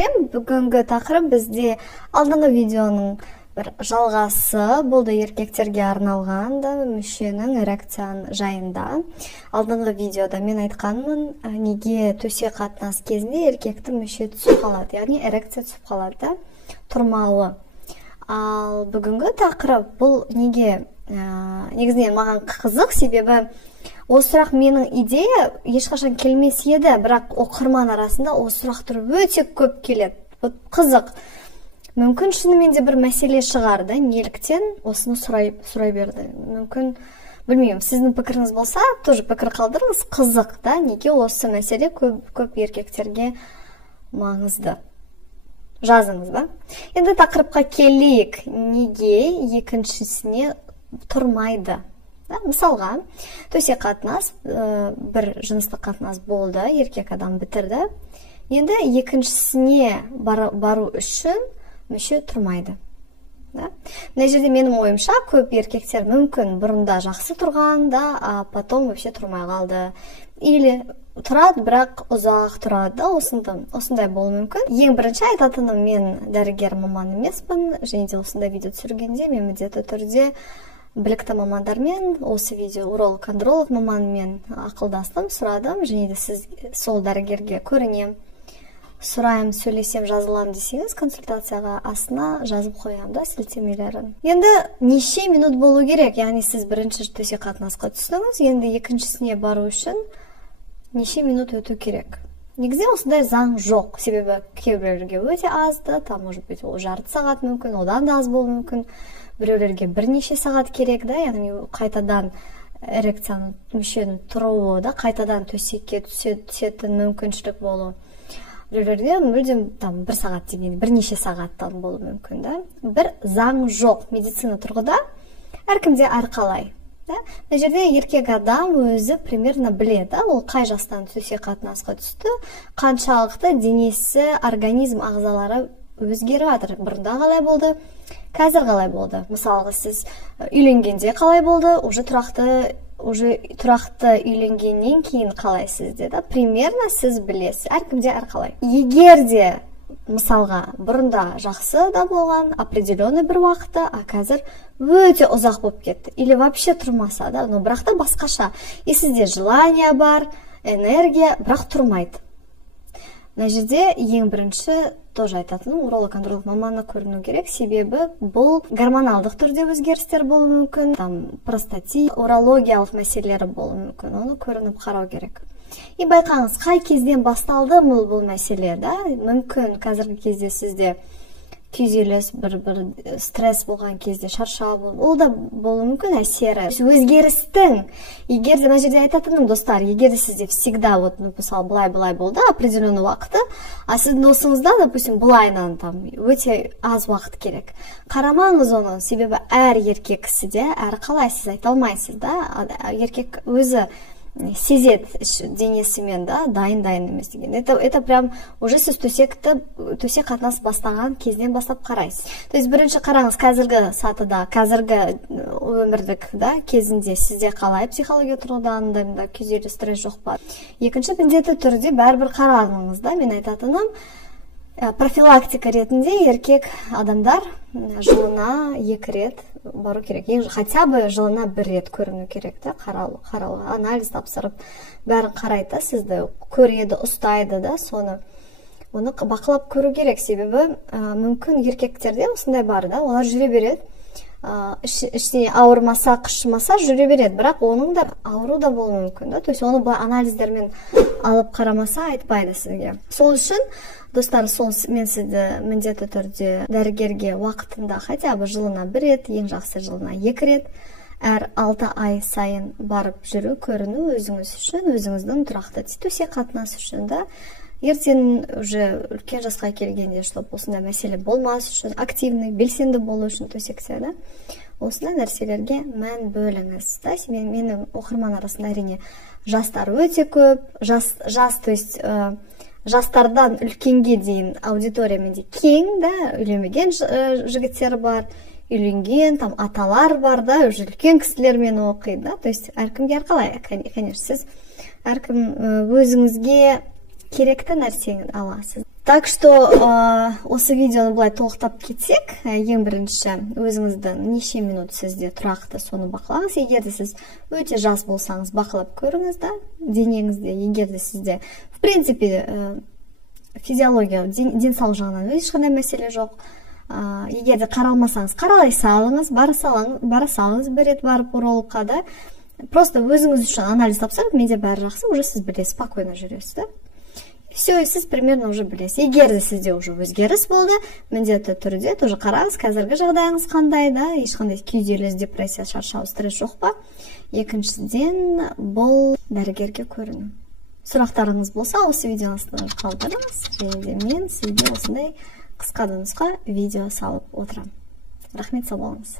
Бүгінгі тақырып бізде алдыңғы видеоның бір жалғасы болды, еркектерге арналған да мүшенің эрекциян жайында. Алдыңғы видеода мен айтқанмын, неге төсек қатынас кезінде еркектің мүше түсіп қалады, яғни эрекция түсіп қалады да, тұрмауы. Ал бүгінгі тақырып бұл неге негізінен маған қызық, себебі осы сұрақ менің идея ешқашан келмес еді, бірақ оқырман арасында осы сұрақтар өте көп келеді. Қызық. Мүмкін шынымен де бір мәселе шығарды, неліктен осыны сұрай берді. Мүмкін, білмеймін, сіздің пікіріңіз болса, тоже пікір қалдырыңыз, қызық да, неге осы мәселе көп еркектерге маңызды. Жазыңыз да. Енді тақырыпқа келейік, неге екіншісіне тұрмайды. Мысалға, төсек қатынас, бір жыныстық қатынас болды, еркек адам бітірді. Енді екіншісіне бару үшін мүше тұрмайды. Мына жерде менің ойымша, көп еркектер мүмкін бұрында жақсы тұрған да, а потом вообще тұрмай қалды. Или тұрады, бірақ ұзақ тұрады да, осындай болуы мүмкін. Ең бірінші айтатыным, мен дәрігер маман емеспін, және де осындай видео түсіргенде мен міндетті түрде білікті мамандармен, осы видео уролог-андролог маманмен ақылдастым, сұрадым, және де сіз сол дәрігерге көрінем, сұрайым, сөйлесем, жазылам десеңіз, консультацияға астына жазып қоям да сілтемелерін. Енді неше минут болу керек, яғни сіз бірінші төсек қатынасқа түстіңіз, енді екіншісіне бару үшін неше минут өту керек. Негізде осындай заң жоқ, себебі кейбіреулерге өте азды, там может быть ол жарты сағат мүмкін, одан да аз болуы мүмкін, біреулерге бірнеше сағат керек да, яғни қайтадан эрекцияның мүшенің тұруы да, қайтадан төсекке түсетін мүмкіншілік болу. Біреулерге мүлдем бір сағат деген, бірнеше сағаттан болуы мүмкін да. Бір заң жоқ, медицина тұрғыда әркімде әрқалай. Мына жерде еркек адам өзі примерно біледі, ол қай жастан төсек қатынасқа түсті, қаншалықты денесі, организм ағзалары өзгеріп жатыр. Бұрында қалай болды, қазір қалай болды. Мысалға, сіз үйленгенде қалай болды, уже тұрақты үйленгеннен кейін қалай сізде да, примерно сіз білесіз, әркімде әрқалай. Егер де мысалға бұрында жақсы да болған, определенный бір уақытта, а қазір өте ұзақ болып кетті, или вообще тұрмаса да, но бірақ та басқаша. И сізде желание бар, энергия, бірақ тұрмайды. Мына жерде ең бірінші тоже айтатыным, уролог-андролог маманы көріну керек, себебі бұл гормоналдық түрде өзгерістер болуы мүмкін, простатит, урологиялық мәселелері болуы мүмкін, оны көрініп қарау керек. И байқаңыз, қай кезден басталды бұл мәселе, да? Мүмкін қазіргі кезде сізде күйзеліс, бір стресс болған кезде, шаршау болды, ол да болуы мүмкін әсері. Өзгерістің, егер де, мына жерде айтатыным, достар, егер де сізде всегда, мысалы, былай болды, определенный уақыты, а сіздің досыңызда, допустим, былайнан өте аз уақыт керек. Қарамаңыз оны, себебі әр еркек кісіде, әр қалай сіз айта алмайсыз, да? Еркек өзі сезет денесімен, да, дайын емес деген. Это прям уже сіз төсек қатынас бастаған кезден бастап қарайсыз. То есть бірінші қараңыз, қазіргі сатыда, қазіргі өмірлік кезінде сізде қалай психология тұрғыдан да күйзеліс, стресс жоқ па. Екінші, міндетті түрде бәрібір қараңыз да, мен айтатыным, профилактика ретінде еркек адамдар жылына 2 рет бару керек. Хотя бы жылына 1 рет көріну керек та, қарау, анализ тапсырып, бәрін қарайды, сізді көреді, ұстайды да, оны бақылап көру керек, себебі мүмкін еркектерде осындай бар да, олар жүре береді, іштей ауырмаса, қышымаса жүре береді, бірақ оның да ауру да болуы мүмкін да, то есть оны анализдермен алып қарамаса айтпайды сізге. Сол үшін, достар, мен сізді міндетті түрде дәрігерге уақытында хотя бы жылына 1 рет, ең жақсы жылына 2 рет, әр 6 ай сайын барып жүру, көріну өзіңіз үшін, өзіңіздің тұрақты төсек қатынас үшін да, ертең уже үлкен жасқа келгенде, чтобы осындай мәселе болмас үшін, активный, белсенді болу үшін төсекте да, осындай нәрселерге мән бөліңіз. Менің оқырман арасында әрине жастар өте көп, то есть жастардан үлкенге дейін аудитория менде кең, да, үйленбеген жігіттер бар, үйленген, аталар бар, да, уже үлкен кісілермен оқиды, да, то есть әркімге әрқалай, конечно, сіз әркім өзіңізге керекті нәрсені аласыз. Так что осы видеоны былай толықтап кетсек, ең бірінші өзіңіздің неше минут сізде тұрақты соны бақылаңыз. Егер де сіз өте жас болсаңыз, бақылап көріңіз да, денеңізде, егер де сізде, в принципе, физиология, денсаулық жағынан ешқандай мәселе жоқ. Егер де қаралмасаңыз, қаралай салыңыз, бара салыңыз бір рет барып урологқа да. Просто өзіңіз үшін анализ тапсырып, менде бәрі жақсы, уже сіз білесіз, спокойно жүресіз да. Все, сіз примерно уже білесіз. Егер де сізде уже өзгеріс болды, міндетті түрде тоже қараңыз, қазіргі жағдайыңыз қандай да, ешқандай күйзеліс, депрессия, шаршау, стресс жоқ па. Екіншіден, бұл дәрігерге көріну. Сұрақтарыңыз болса, осы видеоны астына қалдырыңыз, және де мен сізге осындай қысқа да нұсқа видео салып отырамын. Рахмет, сау болыңыз.